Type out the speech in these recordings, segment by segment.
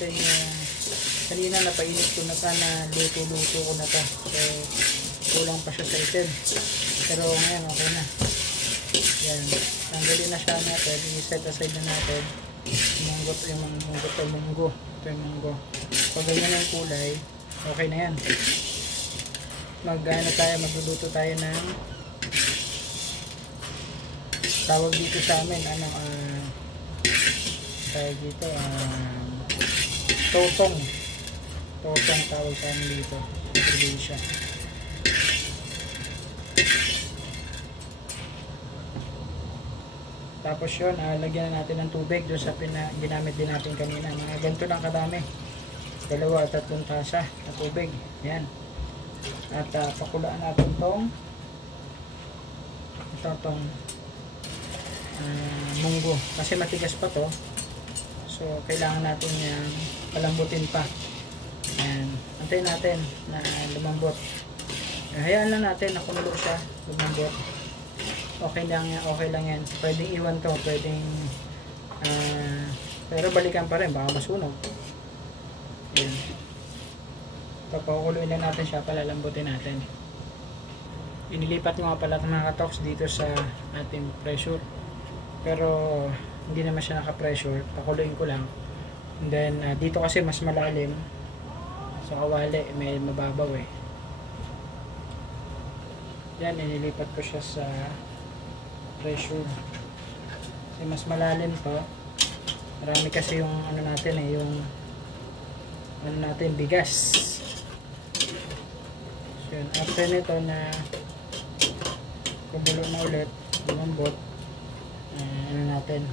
natin yung kanina napainit ko na sana, luto-luto ko na to. So, kulang pa siya sa itin. Pero ngayon, okay na. Yan. Tanggalin na siya natin. I-set aside na natin. Munggo. Ito yung munggo. Pag ganyan yung kulay, okay na yan. Magluluto tayo ng tawag dito sa amin, tawag dito, totong tawag sa amin dito, probinsya. Tapos yun, lagyan na natin ng tubig doon sa ginamit din natin kanina. Mga ganito lang kadami, 2 at 3 tasa na tubig. Yan. At pakulaan natin tong munggo kasi matigas pa to, so kailangan natin yan palambutin pa. Yan, antayin natin na lumambot. Hayaan lang natin na kumulo siya, lumambot. Okay lang yan. Pwedeng iwan to, pwedeng pero balikan pa rin, baka masunog. Yan, papakuluin lang natin siya, palalambutin natin. Inilipat ko nga pala ng mga katoks dito sa ating pressure, pero hindi naman siya naka-pressure. Pakuluin ko lang. And then dito kasi mas malalim sa kawali, may mababaw eh. Yan, inilipat ko siya sa pressure kasi mas malalim to. Marami kasi yung natin eh, yung natin bigas. So yun, after nito na kumulo na ulit, lumambot, natin,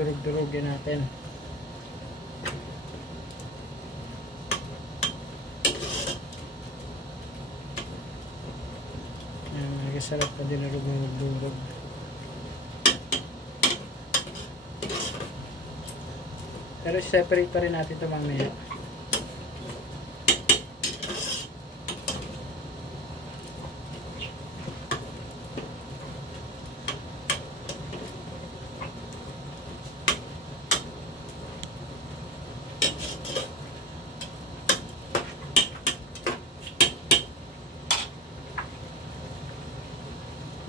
durug-durugin natin. Sarap pa din na durug-durug. Pero separate pa rin natin ito mamaya.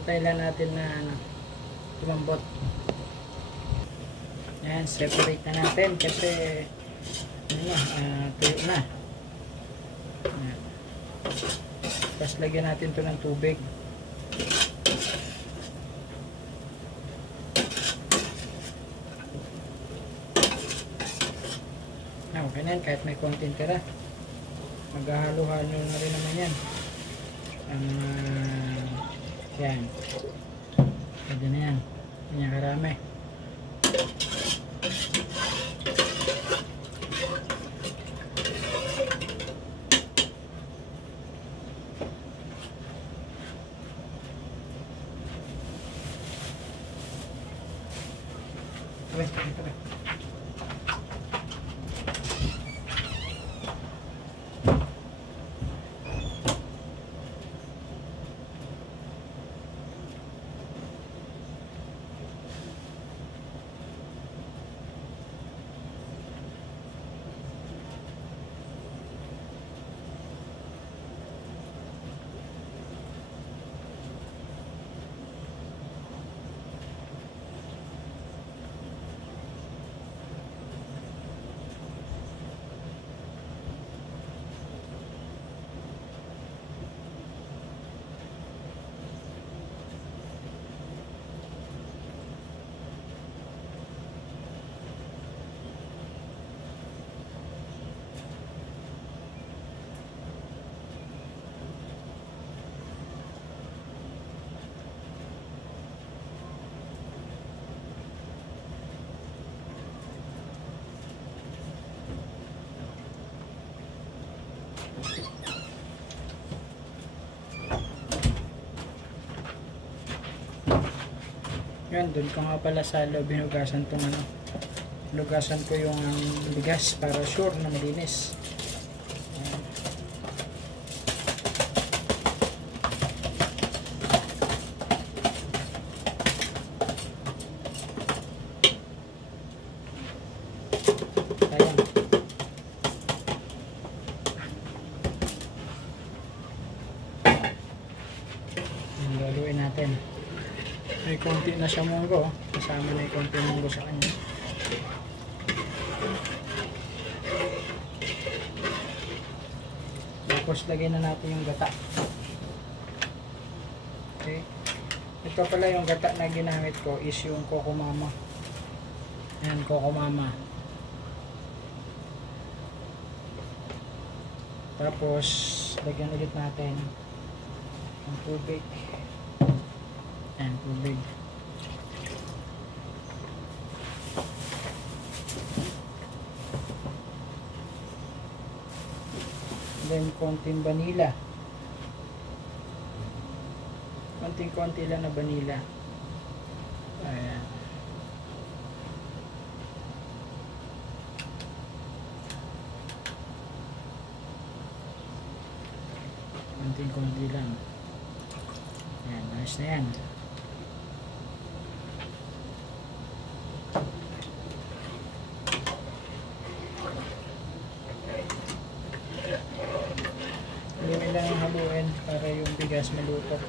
Kailan natin na lumambot. Yan, separate na natin kasi tuyo na. Yan. Tapos lagyan natin ito ng tubig. Okay na yan, kahit may konting tira. Maghahalo-halo na rin naman yan. Yan. Pwede na yan. Ganyan karami. Tara. Yan, doon ko nga pala sa loob hinugasan itong hinugasan ko yung bigas para sure na malinis. Ayan. tuyo na siya munggo. Kasama na yung konti munggo sa kanya. Tapos lagay na natin yung gata. Okay. Ito pala yung gata na ginamit ko is yung Coco Mama. Ayan, Coco Mama. Tapos lagyan ulit natin ang tubig. Ayan, tubig. Then konting vanilla. Konting-konti lang na vanilla. Ayan. Konting-konti lang. Ayan, ayos na yan. Haluin lang yung haluin para yung bigas maluto.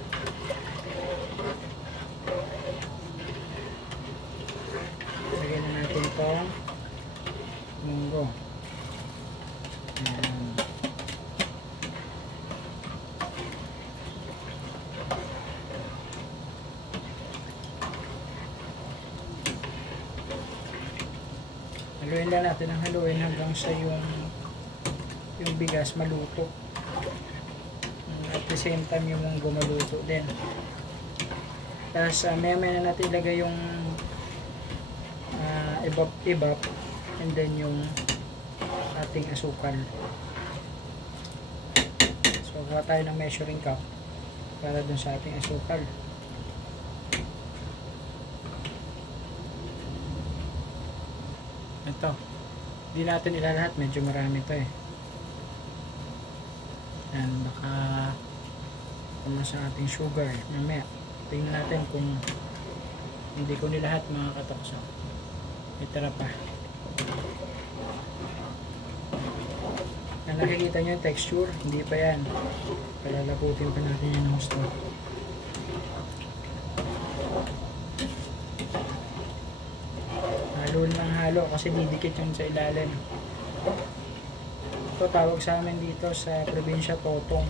Lagyan na natin itong munggo. Ayan. Haluin lang natin ang haluin hanggang sa yung bigas maluto. At the same time yung munggo maluto din. Tapos maya na natin ilagay yung ibap and then yung ating asukal. So kuha tayo ng measuring cup para dun sa ating asukal. Ito, hindi natin ilalahat, medyo marami ito eh. Yan, baka kumas ang ating sugar mamaya. Tingnan natin kung hindi ko nilahat mga katokso. Itara pa. Yan, nakikita nyo yung texture, hindi pa yan. Palalaputin pa natin yan ng gusto. Halo ng halo kasi didikit yun sa ilalim. Ito tawag sa amin dito sa probinsya totong.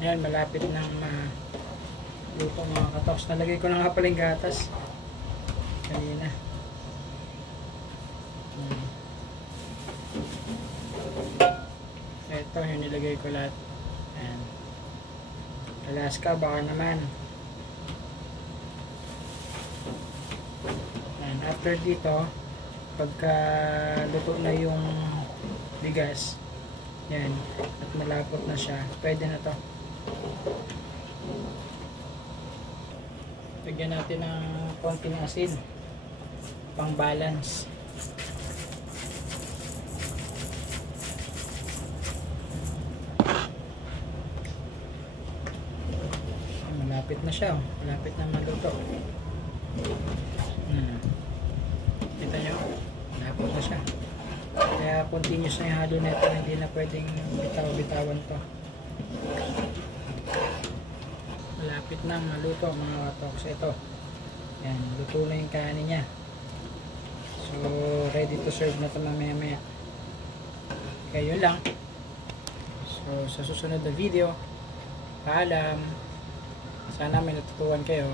Ayan, malapit ng luto mga katoks. Nalagay ko na nga pala yung gatas kanina. Ito yung nilagay ko lahat. Ayan. Alaska baka naman. Ayan. After dito pagka luto na yung bigas, yan, at malapot na siya, pwede na to. Lagyan natin ng konting asin pang balance. Malapit na siya, malapit na maluto. Kita nyo, malapit na siya. Kaya continuous na yung halo nito, hindi na pwedeng bitaw-bitawan to. Malapit na maluto mga katoks. Ito, yan, luto na yung kanin niya. So ready to serve na ito mamaya. Kaya yun lang. So sa susunod na video, paalam. Sana may natutuwan kayo.